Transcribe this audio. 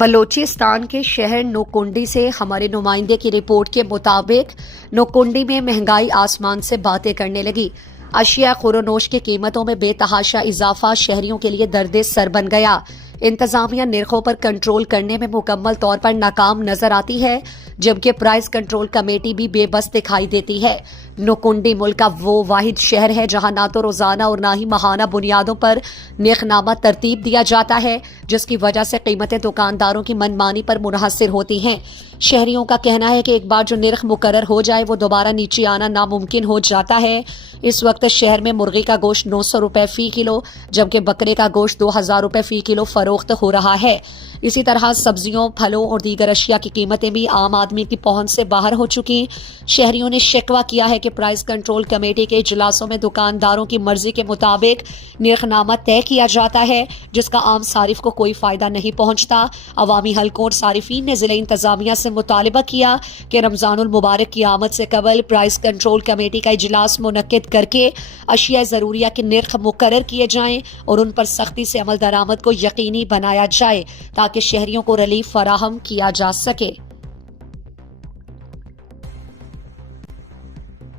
بلوچستان کے شہر نوکنڈی سے ہمارے نمائندے کی رپورٹ کے مطابق نوکنڈی میں مہنگائی آسمان سے باتیں کرنے لگی۔ اشیاء خورونوش کی قیمتوں میں بے تحاشا اضافہ شہریوں کے لیے درد سر بن گیا۔ انتظامیہ نرخوں پر کنٹرول کرنے میں مکمل طور پر ناکام نظر آتی ہے، جبکہ پرائز کنٹرول کمیٹی بھی بے بس دکھائی دیتی ہے۔ نوکنڈی ملک کا وہ واحد شہر ہے جہاں نہ تو روزانہ اور نہ ہی ماہانہ بنیادوں پر نرخنامہ ترتیب دیا جاتا ہے، جس کی وجہ سے قیمتیں دکانداروں کی منمانی پر منحصر ہوتی ہیں۔ شہریوں کا کہنا ہے کہ ایک بار جو نرخ مقرر ہو جائے وہ دوبارہ نیچے آنا ناممکن ہو جاتا ہے۔ اس وقت شہر میں مرغی کا گوشت 900 روپے فی کلو جبکہ بکرے کا گوشت 2000 روپے فی کلو فروخت ہو رہا ہے۔ اسی طرح سبزیوں، پھلوں اور دیگر اشیاء کی قیمتیں بھی عام آدمی کی پہنچ سے باہر ہو چکی۔ شہریوں نے شکوہ کیا ہے کہ پرائز کنٹرول کمیٹی کے اجلاسوں میں دکانداروں کی مرضی کے مطابق نرخنامہ طے کیا جاتا ہے، جس کا عام صارف کو کوئی فائدہ نہیں پہنچتا۔ عوامی حلقوں اور صارفین نے ضلع انتظامیہ سے مطالبہ کیا کہ رمضان المبارک کی آمد سے قبل پرائز کنٹرول کمیٹی کا اجلاس منعقد کر کے اشیاء ضروریہ کے نرخ مقرر کیے جائیں اور ان پر سختی سے عمل درآمد کو یقینی بنایا جائے تاکہ شہریوں کو ریلیف فراہم کیا جا سکے۔